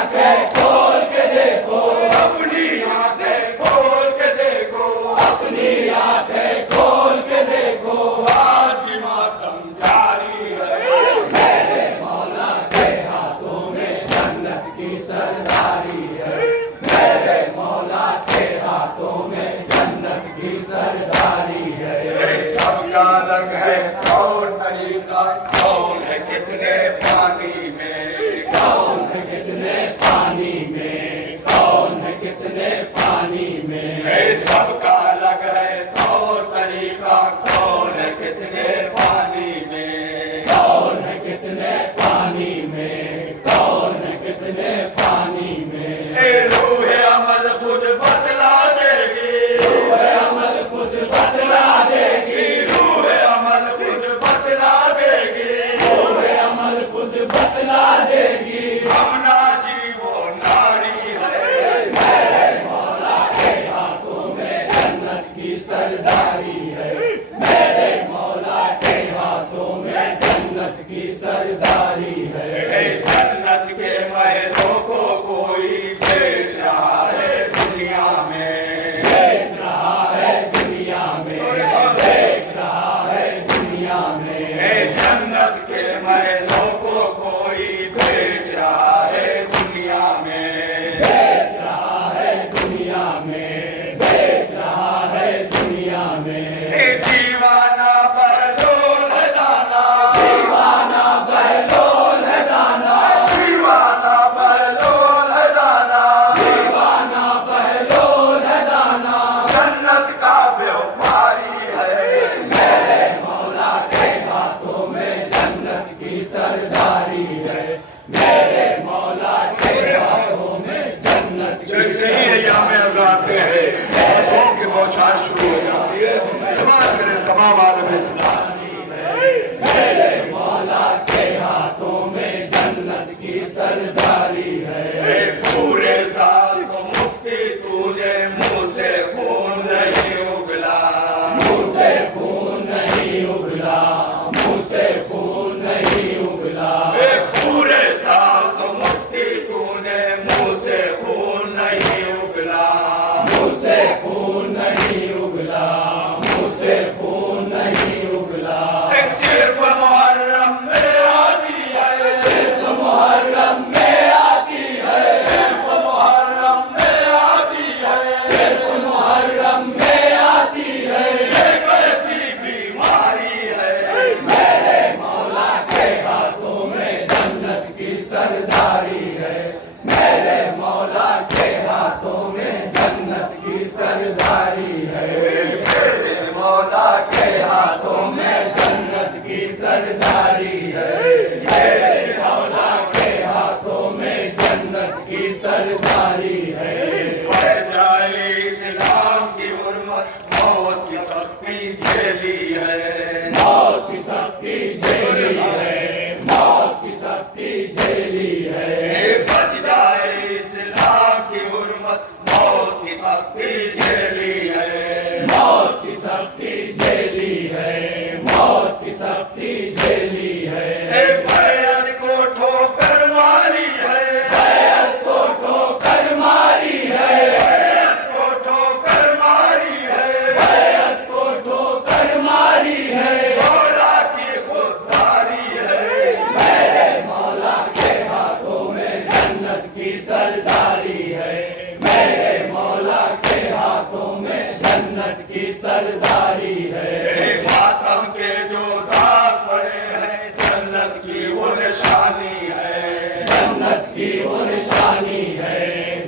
आंखें खोल के देखो, अपनी आंखें खोल के देखो, अपनी आंखें खोल के देखो, आज भी मातम जारी है। मेरे मौला के हाथों में जन्नत की सरदारी है, मेरे मौला के हाथों में जन्नत की सरदारी है। सबका अलग है और तरीका, कौन है कितने पानी में, कौन है कितने पानी में, कौन है कितने पानी में। सबका अलग है और तरीका, कौन है कितने पानी में, कौन है कितने पानी में, कौन है कितने पानी में। रूह अमल खुद बतला देगी, रूह अमल खुद बतला देगी, रूह अमल खुद बतला देगी, रूह अमल खुद बतला देगी। हमना जीवो नारी है, मेरे मौला के हाथों में जन्नत की सरदारी है, मेरे मौला के हाथों में जन्नत की सरदारी है। जन्नत के महलों को कोई बेच रहा है दुनिया में, बेच रहा है दुनिया में, बेच रहा है दुनिया में। जन्नत के महलों को कोई बेच रहा है दुनिया में, बेच रहा है दुनिया में, बेच रहा है दुनिया में। दीवाना बहलोल है दाना, दीवाना बहलोल है दाना, दीवाना बहलोल है दाना, दीवाना बहलोल है दाना। जन्नत का व्यापारी है, मेरे मौला के हाथों में जन्नत की सरदारी है, मेरे मौला के हाथों में जन्नत की। जैसे ही अय्याम आज़ाद है, हाथों की बौछार शुरू हो जाती है। समाज करें तमाम आलम इस्लाम, मेरे मौला के हाथों में जन्नत की सरदारी है। पूरे साल तो मुक्ति तूने मुँह से खून नहीं उगला, मुँह से खून नहीं उगला, मुँह से खून नहीं उगला। पूरे साल तो मुक्ति तूने मुँह से खून नहीं उगला, मुँह से खून नहीं उगला, मुँह से खून नहीं उगला। सिर्फ मुहर्रम में आती है, सिर्फ मुहर्रम में आती है, सिर्फ मुहर्रम में आती है, सिर्फ मुहर्रम में आती है। ये कैसी बीमारी है, मेरे मौला के हाथों में जन्नत की सरदारी है, मेरे मौला के हाथों में जन्नत की सरदारी है, मेरे मौला के हाथों में जन्नत की सरदारी है, मेरे मौला के हाथों में जन्नत की सरदारी है। बढ़ जाए इस्लाम की उर्मत, मौत की सख्ती झेली है, मौत की सख्ती झेली है, मौत की सख्ती झेली है। बच जाए इस्लाम की उर्मत, मौत की सख्ती झेली है, मौत की सख्ती झेली है, मौत की सख्ती झेली है। बैत को ठोकर मारी है, बैत को ठोकर मारी है, बैत को ठोकर मारी है, बैत को ठोकर मारी है। मौला की खुददारी है, मेरे मौला के हाथों में जन्नत की सरदारी है, मेरे मौला के हाथों में जन्नत की सरदारी है। मातम के जो दाग पड़े हैं, जन्नत की वो निशानी है, जन्नत की वो निशानी है,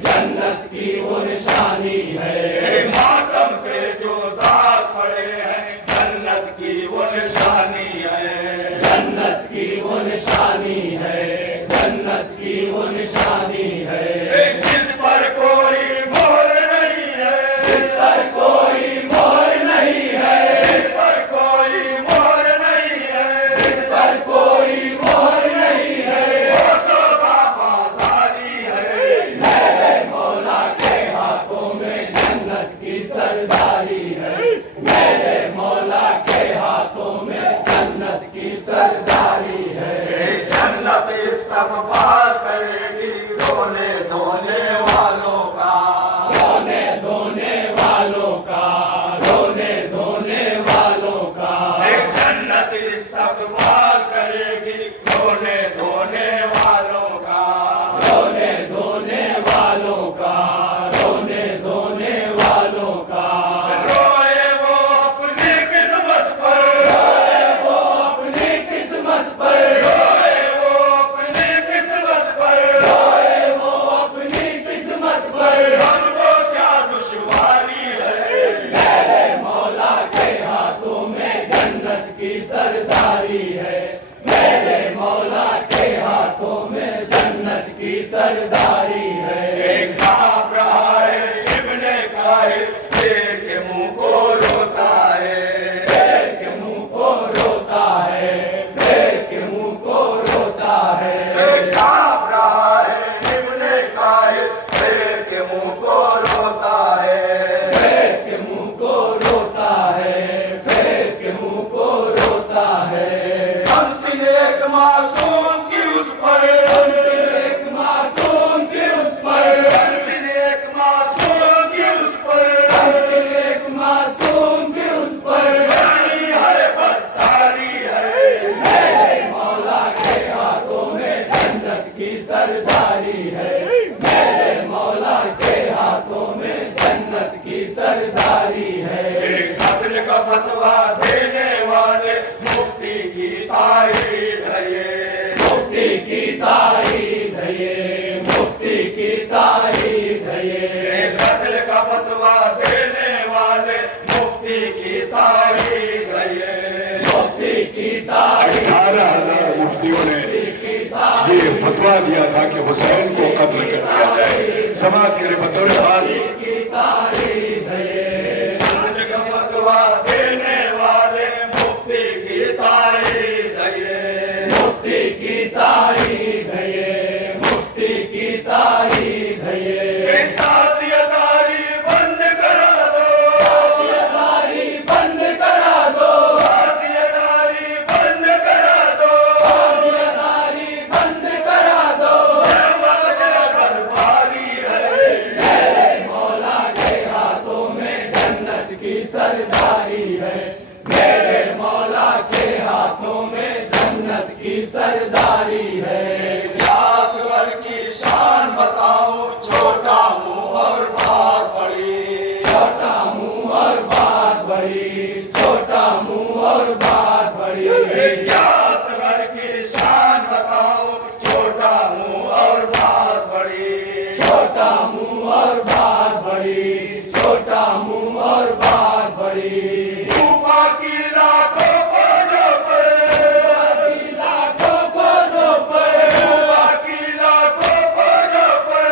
जन्नत की वो निशानी है। मातम के जो दाग पड़े हैं, जन्नत की वो निशानी है, जन्नत की वो निशानी है, जन्नत की वो निशानी है। जिस पर कोई मोहर नहीं है, जिस पर कोई मोहर नहीं है, जिस पर कोई मोहर नहीं है, जिस पर कोई मोहर नहीं है, वो सौदा बाजारी है, मेरे मौला के हाथों में जन्नत की सरदारी है, मेरे मौला के हाथों में जन्नत की सरदारी है। जन्नत इस्तकबाल करेगी रोने सरदारी है। एक कांप रहा है इब्ने काहिल, शेर के मुंह को रोता है, शेर के मुंह को रोता है, शेर के मुंह को रोता है। एक कांप रहा है इब्ने काहिल, शेर के मुंह को रोता है, शेर के मुंह को रोता है, शेर के मुंह को रोता है। हमसे एक मासूम की उस पर, हमसे एक मासूम की उस पर, हमसे एक मासूम की उस पर, हमसे एक मासूम की उस पर नहीं है बदतारी है। मेरे मौला के हाथों में जन्नत की सरदारी है। मेरे मौला के हाथों में जन्नत की सरदारी है। एक कत्ल का फतवा देने वाले मुफ्ती की तारीफ है ये, मुफ्ती की तारीफ है ये, मुफ्ती की तारीफ है ये। एक कत्ल का फतवा देने वाले मुफ्ती की तारीफ है ये, मुफ्ती की तारीफ 18,000 मुफ्तियों ने ये फतवा दिया था कि हुसैन को कत्ल कर दिया जाए। समाज के लिए बतौर खास की तारीफ है ये। कत्ल का फतवा देने वाले मुफ्ती की तारीफ है ये, मुफ्ती की तारीफ है ये, मुफ्ती की तारीफ है ये। एक ताज़ियदारी बंद करा दो, ताज़ियदारी बंद करा दो, ताज़ियदारी बंद करा दो, ताज़ियदारी बंद करा दो। दरबारी है मेरे मौला के हाथों में जन्नत की सरदारी है। मेरे मौला के हाथों में जन्नत की सरदारी है। असगर की शान बताओ, छोटा मुंह और बात बड़ी, छोटा मुंह और बात बड़ी, छोटा मुंह और बात बड़ी। असगर की शान बताओ, छोटा मुंह और बात बड़ी, छोटा मुंह और बात बड़ी, छोटा मुंह और बात बड़ी। ऊपा की लाखों फौजों पर, बाकी लाखों फौजों पर, ऊपा की लाखों फौजों पर,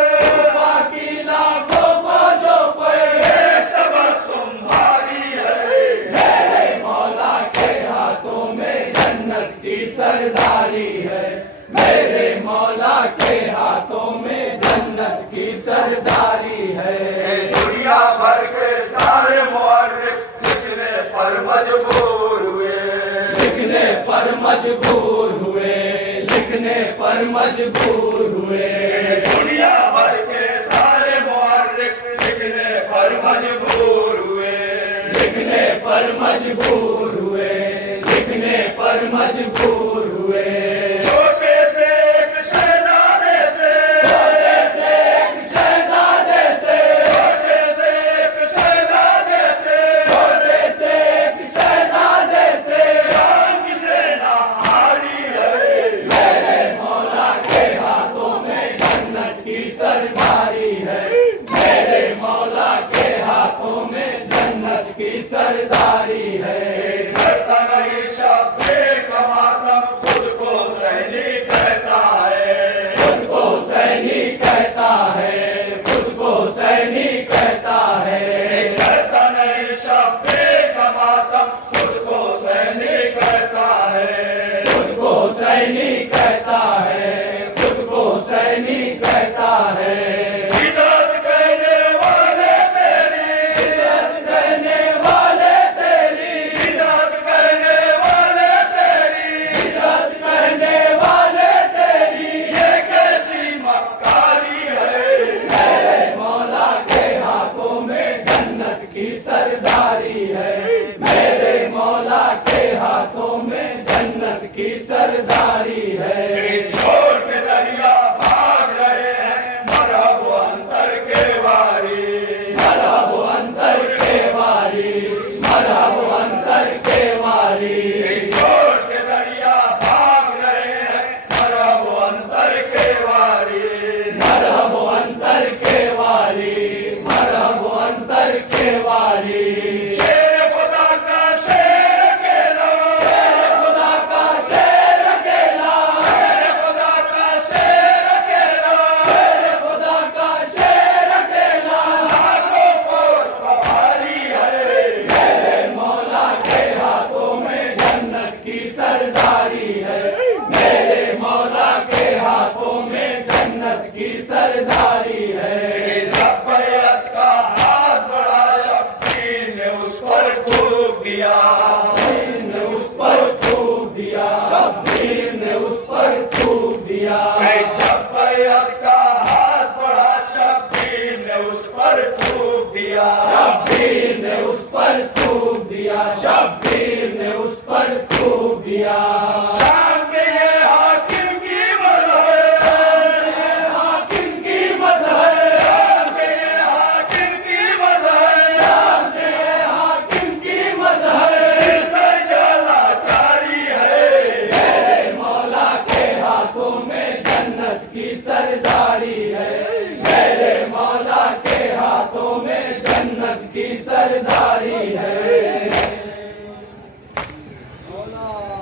बाकी लाखों फौजों पर एक तबस्सुम भारी है। मेरे मौला के हाथों में जन्नत की सरदारी है। मेरे मौला के हाथों में जन्नत की सरदारी है। दुनिया भर के सारे मुअर्रिख लिखने पर मजबूर हुए, लिखने पर मजबूर हुए, लिखने पर मजबूर हुए। दुनिया भर के सारे मुअर्रिख लिखने पर मजबूर हुए, लिखने पर मजबूर हुए, लिखने पर मजबूर हुए। छोटे से एक शहजादे से, छोटे से एक शहजादे से, छोटे से एक शहजादे से, छोटे से एक शहजादे से शाम की सेना हारी है। मेरे मौला के हाथों में जन्नत की सरदारी है। मेरे मौला के हाथों में जन्नत की सरदारी है। करता नहीं शब्द का मातम, खुद को सैनिक कहता है, खुद को सैनिक कहता है, खुद को सैनिक कहता है। करता नहीं शब्द का मातम, खुद को सैनिक कहता है, खुद को सैनिक कहता है, खुद को सैनिक कहता है। इज्जत कहने वाले तेरी, इज्जत देने वाले तेरी, इज्जत कहने वाले तेरी, इज्जत कहने वाले तेरी। ये कैसी मक्कारी है। मेरे मौला के हाथों में जन्नत की सरदारी है। मेरे मौला के हाथों में जन्नत की सरदारी है। छोड़ के दरिया भाग रहे हैं, मरहब अंतर के वारी, मरहब अंतर के वारी, मरहब अंतर के वारी। छोड़ के दरिया भाग रहे हैं, मरहब अंतर के वारी, मरहब अंतर के वारी, मरहब अंतर के वारी। शेर खुदा का शेर अकेला, शेर खुदा का शेर अकेला, दिया। जब बैयत का हाथ बढ़ा शब्बीर ने उस पर थूक दिया। शब्बीर ने उस पर थूक दिया। शब्बीर ने उस पर थूक दिया।